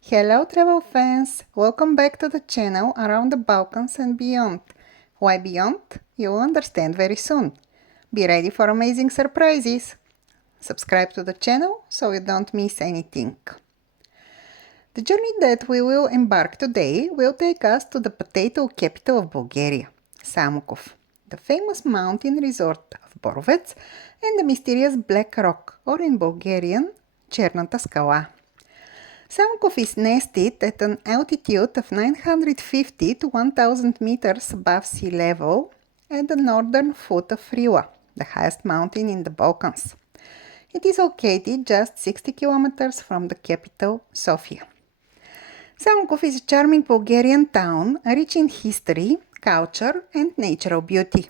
Hello travel fans! Welcome back to the channel around the Balkans and beyond. Why beyond? You'll understand very soon. Be ready for amazing surprises. Subscribe to the channel so you don't miss anything. The journey that we will embark today will take us to the potato capital of Bulgaria, Samokov, the famous mountain resort of Borovets and the mysterious Black Rock, or in Bulgarian, Черната скала. Samokov is nested at an altitude of 950 to 1000 meters above sea level at the northern foot of Rila, the highest mountain in the Balkans. It is located just 60 kilometers from the capital, Sofia. Samokov is a charming Bulgarian town rich in history, culture, and natural beauty.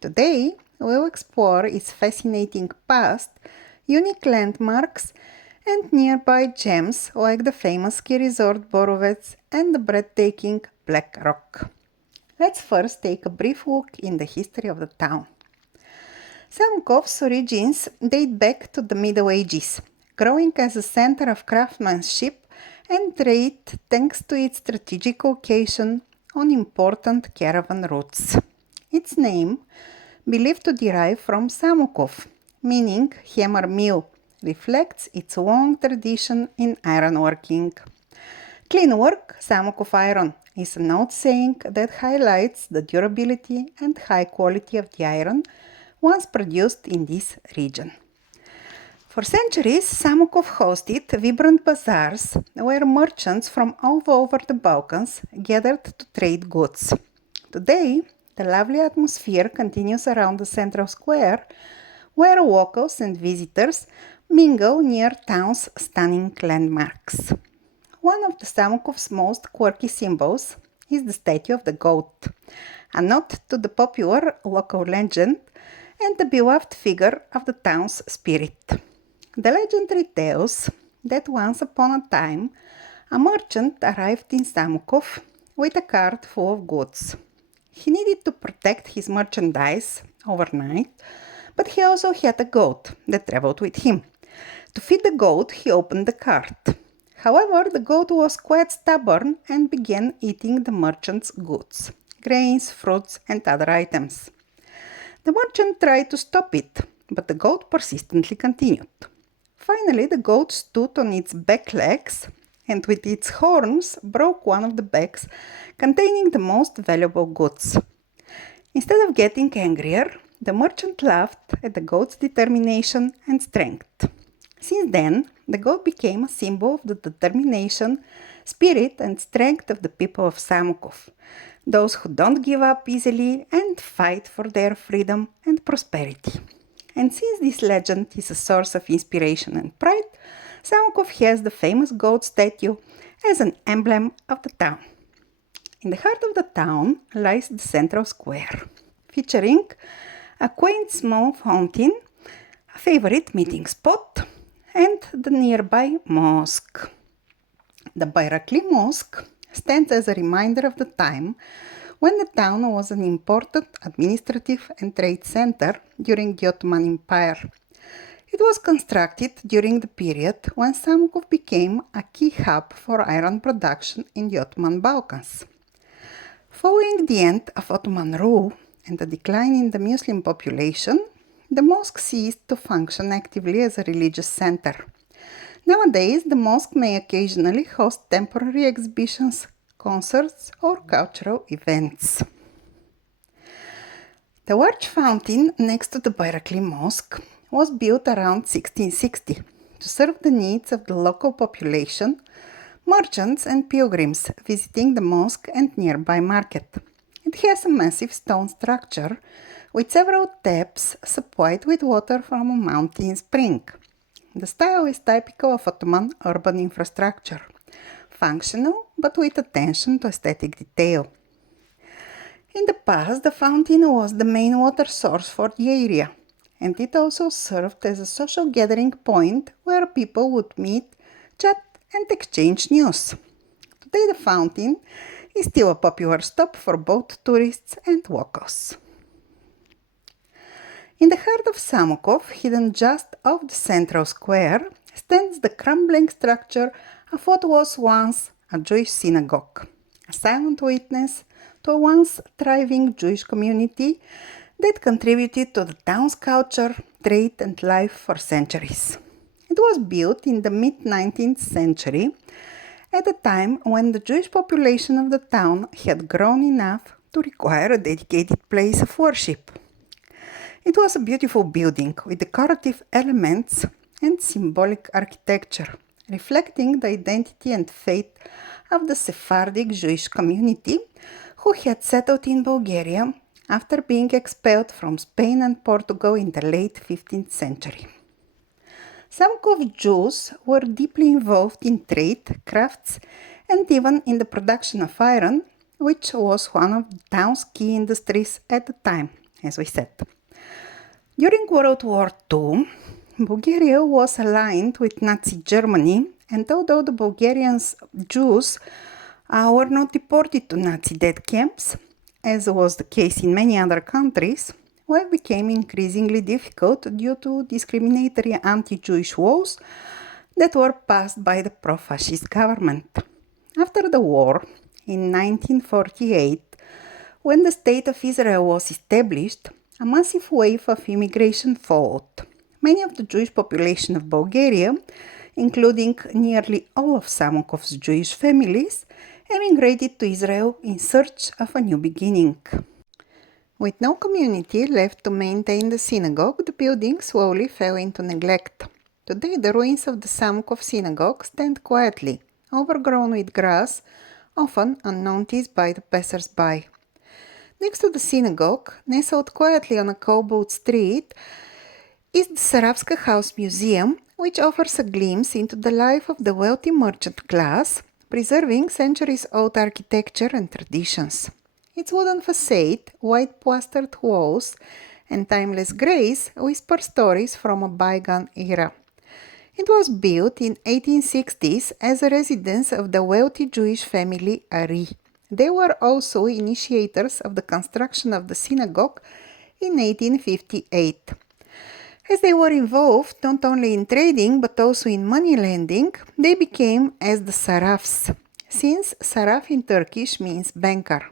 Today, we'll explore its fascinating past, unique landmarks, and nearby gems like the famous ski resort Borovets and the breathtaking Black Rock. Let's first take a brief look in the history of the town. Samokov's origins date back to the Middle Ages, growing as a center of craftsmanship and trade thanks to its strategic location on important caravan routes. Its name, believed to derive from Samokov, meaning hammer mill, reflects its long tradition in ironworking. Clean work, Samokov iron, is an old saying that highlights the durability and high quality of the iron once produced in this region. For centuries, Samokov hosted vibrant bazaars where merchants from all over the Balkans gathered to trade goods. Today, the lively atmosphere continues around the central square, where locals and visitors mingle near town's stunning landmarks. One of the Samokov's most quirky symbols is the statue of the goat, a nod to the popular local legend and the beloved figure of the town's spirit. The legend retells that once upon a time, a merchant arrived in Samokov with a cart full of goods. He needed to protect his merchandise overnight, but he also had a goat that traveled with him. To feed the goat, he opened the cart. However, the goat was quite stubborn and began eating the merchant's goods, grains, fruits, and other items. The merchant tried to stop it, but the goat persistently continued. Finally, the goat stood on its back legs and with its horns broke one of the bags containing the most valuable goods. Instead of getting angrier, the merchant laughed at the goat's determination and strength. Since then, the goat became a symbol of the determination, spirit, and strength of the people of Samokov, those who don't give up easily and fight for their freedom and prosperity. And since this legend is a source of inspiration and pride, Samokov has the famous goat statue as an emblem of the town. In the heart of the town lies the central square, featuring a quaint small fountain, a favorite meeting spot, and the nearby mosque. The Bayrakli Mosque stands as a reminder of the time when the town was an important administrative and trade center during the Ottoman Empire. It was constructed during the period when Samokov became a key hub for iron production in the Ottoman Balkans. Following the end of Ottoman rule and the decline in the Muslim population, the mosque ceased to function actively as a religious center. Nowadays, the mosque may occasionally host temporary exhibitions, concerts, or cultural events. The large fountain next to the Bayrakli Mosque was built around 1660 to serve the needs of the local population, merchants, and pilgrims visiting the mosque and nearby market. It has a massive stone structure with several taps supplied with water from a mountain spring. The style is typical of Ottoman urban infrastructure, functional but with attention to aesthetic detail. In the past, the fountain was the main water source for the area, and it also served as a social gathering point where people would meet, chat, and exchange news. Today, the fountain is still a popular stop for both tourists and locals. In the heart of Samokov, hidden just off the central square, stands the crumbling structure of what was once a Jewish synagogue, a silent witness to a once thriving Jewish community that contributed to the town's culture, trade, and life for centuries. It was built in the mid-19th century, at a time when the Jewish population of the town had grown enough to require a dedicated place of worship. It was a beautiful building with decorative elements and symbolic architecture, reflecting the identity and faith of the Sephardic Jewish community who had settled in Bulgaria after being expelled from Spain and Portugal in the late 15th century. Samokov Jews were deeply involved in trade, crafts, and even in the production of iron, which was one of the town's key industries at the time, as we said. During World War II, Bulgaria was aligned with Nazi Germany, and although the Bulgarian Jews were not deported to Nazi death camps, as was the case in many other countries, life became increasingly difficult due to discriminatory anti-Jewish laws that were passed by the pro-fascist government. After the war, in 1948, when the State of Israel was established, a massive wave of immigration followed. Many of the Jewish population of Bulgaria, including nearly all of Samokov's Jewish families, emigrated to Israel in search of a new beginning. With no community left to maintain the synagogue, the building slowly fell into neglect. Today, the ruins of the Samokov synagogue stand quietly, overgrown with grass, often unnoticed by the passers-by. Next to the synagogue, nestled quietly on a cobbled street, is the Sarafska House Museum, which offers a glimpse into the life of the wealthy merchant class, preserving centuries-old architecture and traditions. Its wooden facade, white-plastered walls, and timeless grace whisper stories from a bygone era. It was built in 1860s as a residence of the wealthy Jewish family Ari. They were also initiators of the construction of the synagogue in 1858. As they were involved not only in trading but also in money lending, they became as the Sarafs, since Saraf in Turkish means banker.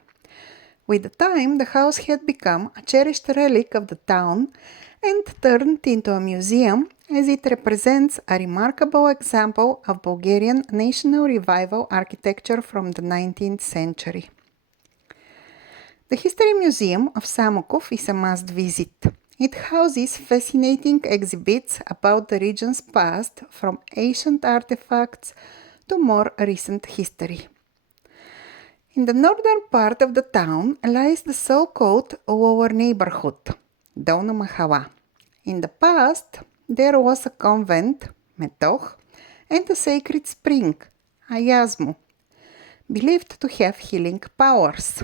With the time, the house had become a cherished relic of the town and turned into a museum, as it represents a remarkable example of Bulgarian national revival architecture from the 19th century. The History Museum of Samokov is a must visit. It houses fascinating exhibits about the region's past, from ancient artifacts to more recent history. In the northern part of the town lies the so-called Lower Neighborhood, Dolna Mahala. In the past, there was a convent, Metoch, and a sacred spring, Ayazmu, believed to have healing powers.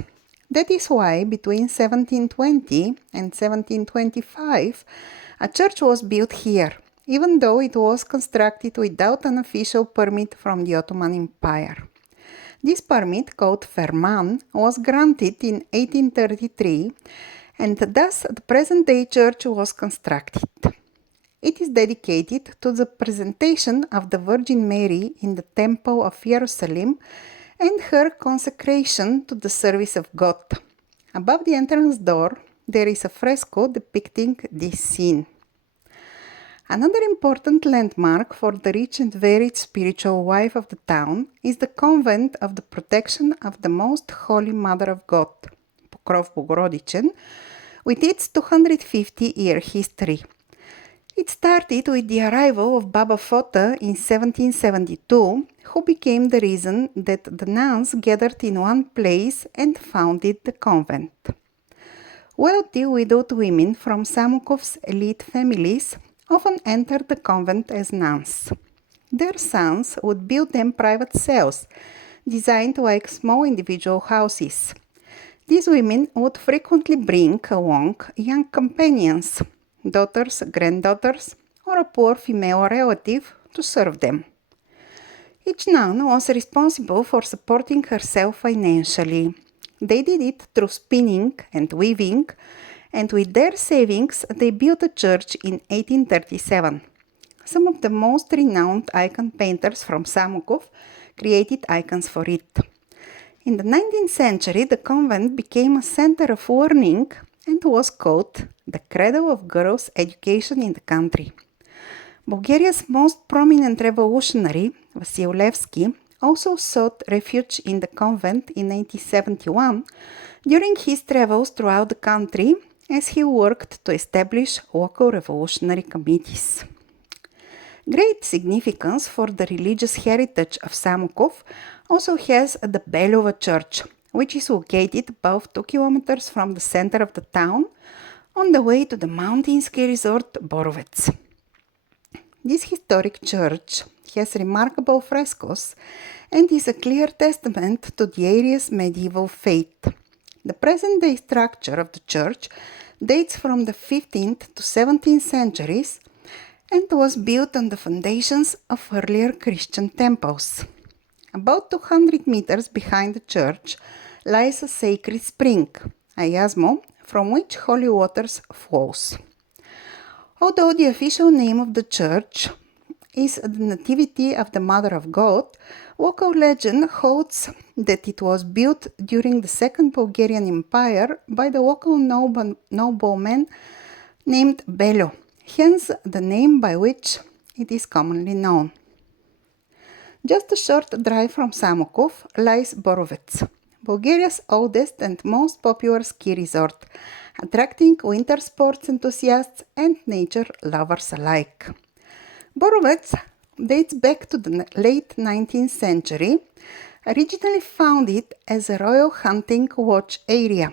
That is why between 1720 and 1725, a church was built here, even though it was constructed without an official permit from the Ottoman Empire. This permit, called Ferman, was granted in 1833, and thus the present-day church was constructed. It is dedicated to the presentation of the Virgin Mary in the Temple of Jerusalem and her consecration to the service of God. Above the entrance door, there is a fresco depicting this scene. Another important landmark for the rich and varied spiritual life of the town is the convent of the Protection of the Most Holy Mother of God, Pokrov Bogorodichen, with its 250-year history. It started with the arrival of Baba Fota in 1772, who became the reason that the nuns gathered in one place and founded the convent. Wealthy widowed women from Samokov's elite families often entered the convent as nuns. Their sons would build them private cells, designed like small individual houses. These women would frequently bring along young companions, daughters, granddaughters, or a poor female relative to serve them. Each nun was responsible for supporting herself financially. They did it through spinning and weaving, and with their savings, they built a church in 1837. Some of the most renowned icon painters from Samokov created icons for it. In the 19th century, the convent became a center of learning and was called the cradle of girls' education in the country. Bulgaria's most prominent revolutionary, Vasilevsky, also sought refuge in the convent in 1871 during his travels throughout the country as he worked to establish local revolutionary committees. Great significance for the religious heritage of Samokov also has the Belova Church, which is located about 2 kilometers from the center of the town on the way to the mountain ski resort Borovets. This historic church has remarkable frescoes and is a clear testament to the area's medieval faith. The present-day structure of the church dates from the 15th to 17th centuries and was built on the foundations of earlier Christian temples. About 200 meters behind the church lies a sacred spring, a yasmo, from which holy waters flows. Although the official name of the church is the Nativity of the Mother of God, local legend holds that it was built during the Second Bulgarian Empire by the local nobleman named Belo, hence the name by which it is commonly known. Just a short drive from Samokov lies Borovets, Bulgaria's oldest and most popular ski resort, attracting winter sports enthusiasts and nature lovers alike. Borovets dates back to the late 19th century, originally founded as a royal hunting lodge area.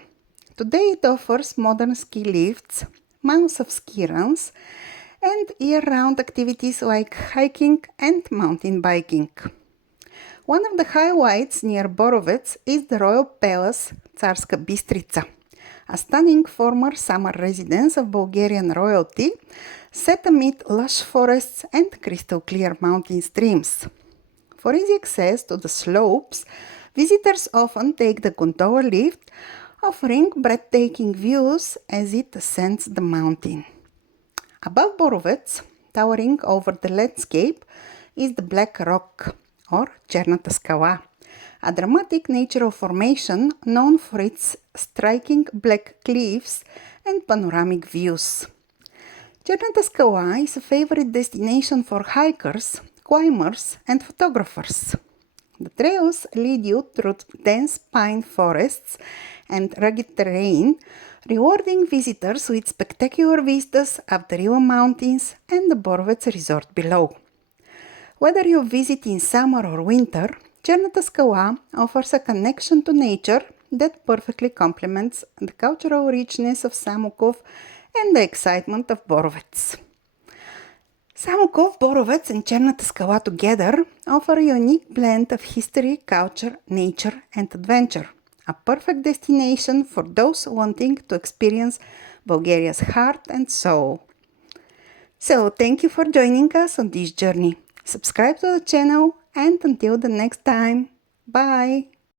Today it offers modern ski lifts, miles of ski runs, and year-round activities like hiking and mountain biking. One of the highlights near Borovets is the Royal Palace Tsarska Bistrica, a stunning former summer residence of Bulgarian royalty set amid lush forests and crystal-clear mountain streams. For easy access to the slopes, visitors often take the gondola lift, offering breathtaking views as it ascends the mountain. Above Borovets, towering over the landscape, is the Black Rock, or Черната скала, a dramatic natural formation known for its striking black cliffs and panoramic views. Черната скала is a favorite destination for hikers, climbers, and photographers. The trails lead you through dense pine forests and rugged terrain, rewarding visitors with spectacular vistas of the Rila Mountains and the Borovets Resort below. Whether you visit in summer or winter, Черната скала offers a connection to nature that perfectly complements the cultural richness of Samokov and the excitement of Borovets. Samokov, Borovets, and Черната скала together offer a unique blend of history, culture, nature, and adventure, a perfect destination for those wanting to experience Bulgaria's heart and soul. So, thank you for joining us on this journey. Subscribe to the channel, and until the next time, bye!